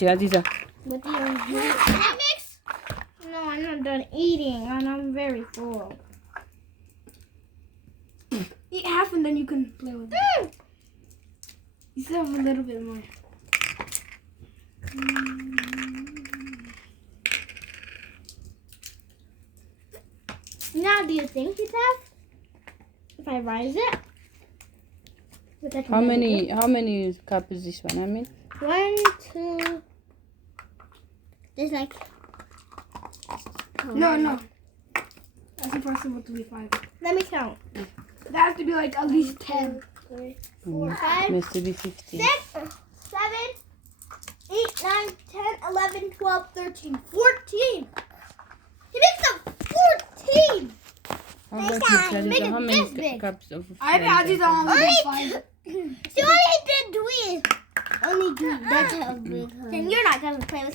Aziza. What do you want? That mix? No, I'm not done eating, and I'm very full. Eat half and then you can play with it. You still have a little bit more. Now, do you think it's half? If I rise it? With like How many cup is this one? I mean, 1, 2. There's like. No. That's impossible to be 5. Let me count. That has to be like at least 10. 3, 4, 5, needs to be 15. 6, 7, 8, 9, 10, 11, 12, 13, 14. He makes up 14. How about you, Aziza? Make it How this many big. cups of I bet Aziza only did 5. She only did 3. Only 3. That's how big her. Then you're not gonna play with